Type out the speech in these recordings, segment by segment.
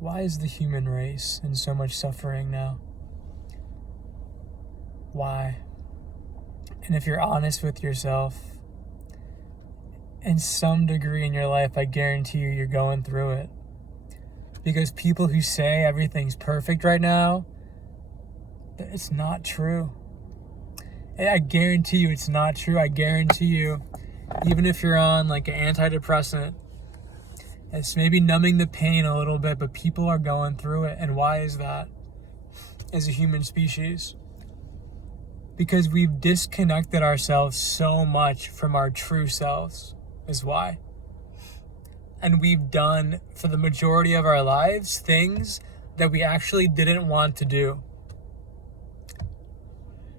why is the human race in so much suffering now? Why? And if you're honest with yourself, in some degree in your life, I guarantee you're going through it. Because people who say everything's perfect right now, it's not true. I guarantee you it's not true. I guarantee you, even if you're on like an antidepressant, it's maybe numbing the pain a little bit, but people are going through it. And why is that? As a human species, because we've disconnected ourselves so much from our true selves is why. And we've done, for the majority of our lives, things that we actually didn't want to do.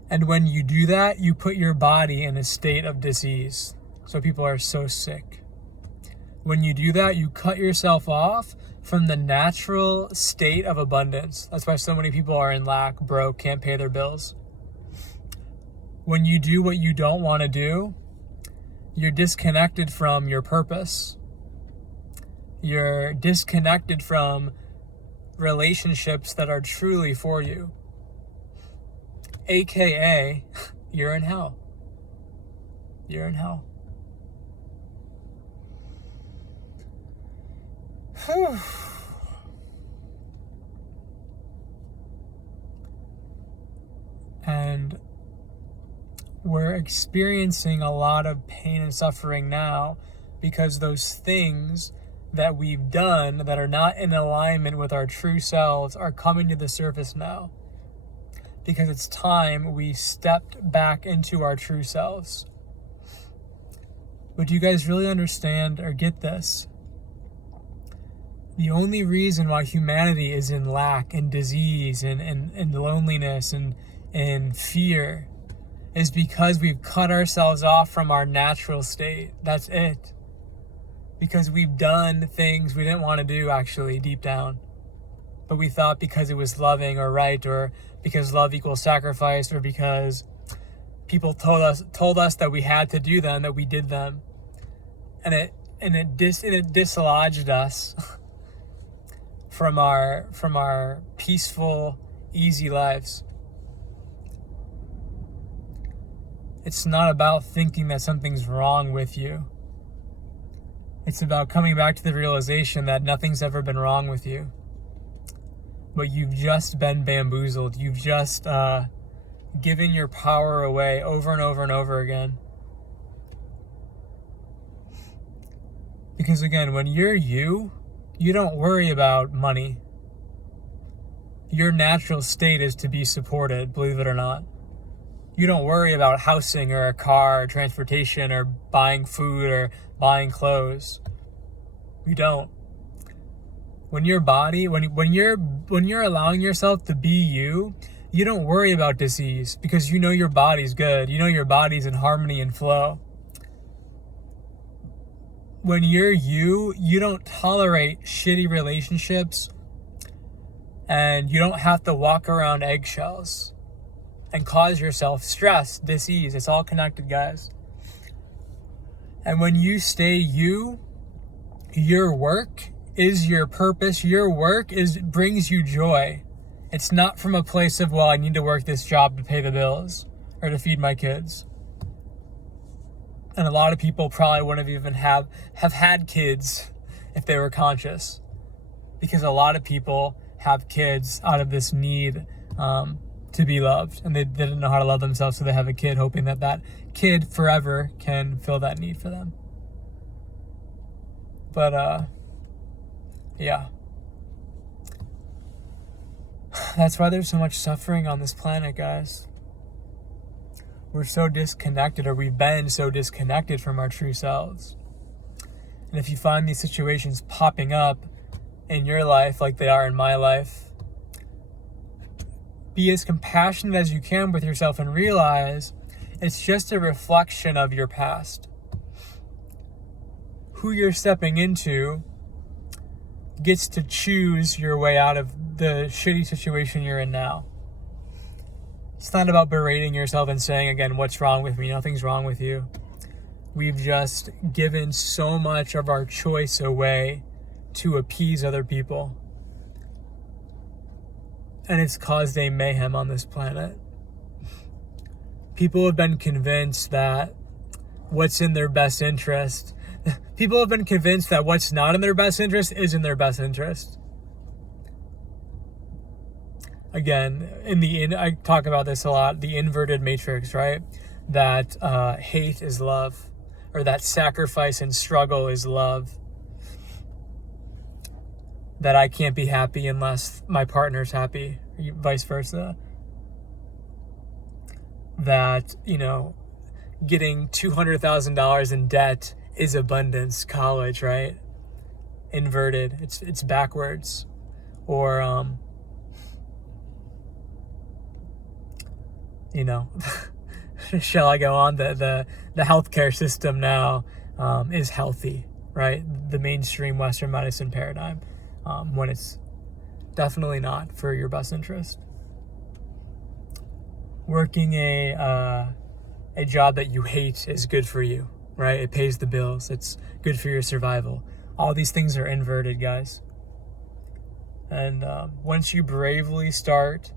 And when you do that, you put your body in a state of disease. So people are so sick. When you do that, you cut yourself off from the natural state of abundance. That's why so many people are in lack, broke, can't pay their bills. When you do what you don't want to do, you're disconnected from your purpose. You're disconnected from relationships that are truly for you. AKA, you're in hell. You're in hell. Whew. And we're experiencing a lot of pain and suffering now because those things that we've done that are not in alignment with our true selves are coming to the surface now. Because it's time we stepped back into our true selves. But do you guys really understand or get this? The only reason why humanity is in lack and disease and loneliness and fear is because we've cut ourselves off from our natural state. That's it. Because we've done things we didn't want to do actually deep down. But we thought because it was loving or right, or because love equals sacrifice, or because people told us that we had to do them, that we did them. And it dislodged us from our peaceful, easy lives. It's not about thinking that something's wrong with you. It's about coming back to the realization that nothing's ever been wrong with you. But you've just been bamboozled. You've just given your power away over and over and over again. Because again, when you're you don't worry about money. Your natural state is to be supported, believe it or not. You don't worry about housing or a car or transportation or buying food or buying clothes. You don't. When your body, when you're allowing yourself to be you, you don't worry about disease because you know your body's good. You know your body's in harmony and flow. When you're you don't tolerate shitty relationships, and you don't have to walk around eggshells and cause yourself stress, disease. It's all connected, guys. And when you stay you, your work is your purpose. Your work brings you joy. It's not from a place of, well, I need to work this job to pay the bills or to feed my kids. And a lot of people probably wouldn't even have had kids if they were conscious. Because a lot of people have kids out of this need to be loved. And they didn't know how to love themselves, so they have a kid hoping that kid forever can fill that need for them. But, yeah. That's why there's so much suffering on this planet, guys. We're so disconnected, or we've been so disconnected from our true selves. And if you find these situations popping up in your life like they are in my life, be as compassionate as you can with yourself and realize it's just a reflection of your past. Who you're stepping into gets to choose your way out of the shitty situation you're in now. It's not about berating yourself and saying, again, what's wrong with me? Nothing's wrong with you. We've just given so much of our choice away to appease other people. and it's caused a mayhem on this planet. People have been convinced that what's in their best interest, people have been convinced that what's not in their best interest is in their best interest. Again, I talk about this a lot, the inverted matrix, right? That hate is love, or that sacrifice and struggle is love. That I can't be happy unless my partner's happy, vice versa. That, getting $200,000 in debt is abundance, college, right? Inverted, it's backwards. Or, shall I go on? The healthcare system now is healthy, right? The mainstream Western medicine paradigm, when it's definitely not for your best interest. Working a job that you hate is good for you, right? It pays the bills. It's good for your survival. All these things are inverted, guys. And once you bravely start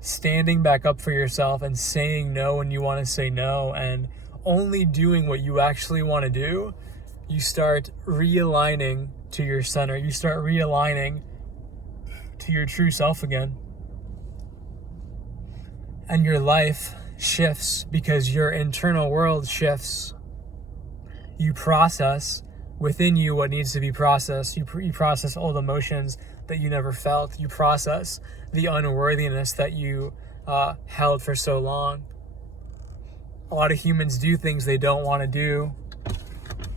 standing back up for yourself and saying no when you want to say no, and only doing what you actually want to do, you start realigning to your center. You start realigning to your true self again. And your life shifts because your internal world shifts. You process within you what needs to be processed. You process old emotions that you never felt. You process the unworthiness that you held for so long. A lot of humans do things they don't want to do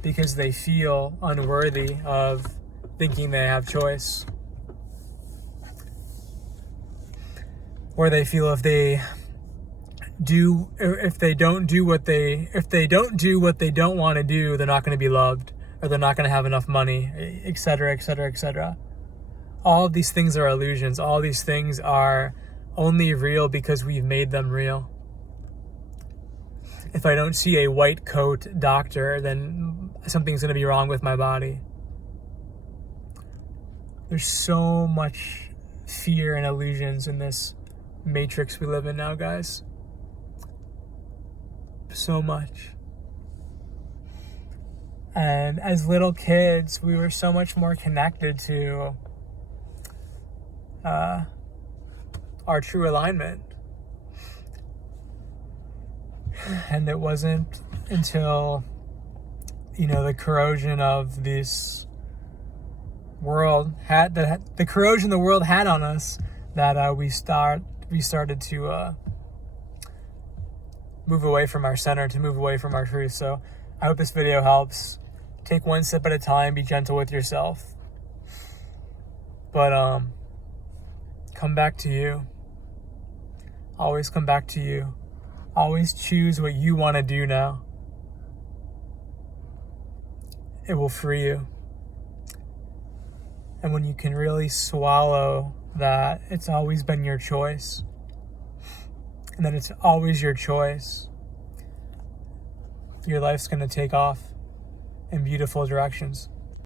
because they feel unworthy of thinking they have choice. Or they feel if they don't do what they don't want to do, they're not going to be loved, or they're not going to have enough money, etc., etc., etc. All of these things are illusions. All these things are only real because we've made them real. If I don't see a white coat doctor, then something's going to be wrong with my body. There's so much fear and illusions in this matrix we live in now, guys. So much. And as little kids, we were so much more connected to our true alignment. And it wasn't until, the corrosion of this world the corrosion the world had on us that we started to move away from our center, to move away from our truth. So I hope this video helps. Take one step at a time, be gentle with yourself. But come back to you. Always come back to you. Always choose what you want to do now. It will free you. And when you can really swallow that it's always been your choice, and that it's always your choice, your life's going to take off in beautiful directions.